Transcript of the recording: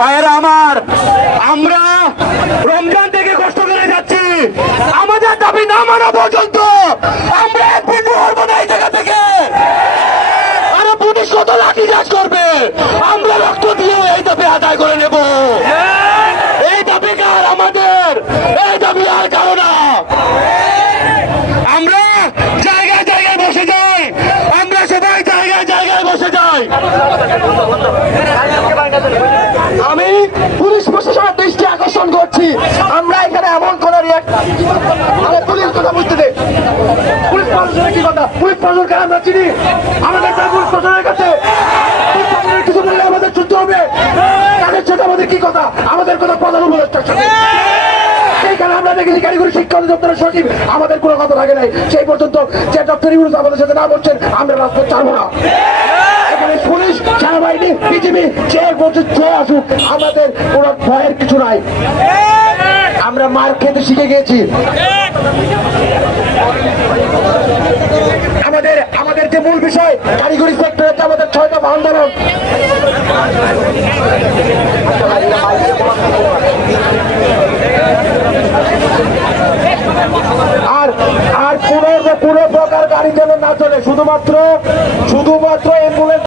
ভাইয়েরা আমার। আমরা রমজান থেকে কষ্ট করে যাচ্ছি। আমাদের দাবি না মানা পর্যন্ত আমরা এক বিন্দু হব না এই জায়গা থেকে। আরে পুলিশ কত লাঠি চাষ করবে? আমরা রক্ত দিয়ে এই দাবি আদায় করে নেব। এই দাবি কার আমাদের? এই দাবি আর কারও না। আমরা জায়গায় জায়গায় বসে যাই। আমরা সবাই জায়গায় জায়গায় বসে যাই। পুলিশ প্রশাসনের দৃষ্টি আকর্ষণ করছি। আমরা এখানে এমন কোন পুলিশ কথা বুঝতে দে। পুলিশ প্রশাসনের কি কথা? পুলিশ প্রশাসনকে আমরা চিনি। আমাদের পুলিশ প্রশাসনের কাছে। কিছু বললে আমাদের শুনতে হবে। তাদের সাথে আমাদের কি কথা? আমাদের কথা প্রধান উপদেষ্টার আমরা দেখেছি কারিগরি শিক্ষা আমাদের কোনো কথা লাগে নাই। সেই পর্যন্ত যে ডক্টর আমাদের সাথে না বলছেন, আমরা রাজপথ ছাড়বো না। সেনাবাহিনী বিজিবি যে বলছে যে আসুক, আমাদের কোনো ভয়ের কিছু নাই। আমরা মার খেতে শিখে গিয়েছি। আমাদের আমাদের যে মূল বিষয়, কারিগরি সেক্টরে যে আমাদের ছয়টা আন্দোলন। আর আর কোনো কোনো প্রকার গাড়ি যেন না চলে, শুধুমাত্র শুধুমাত্র অ্যাম্বুলেন্স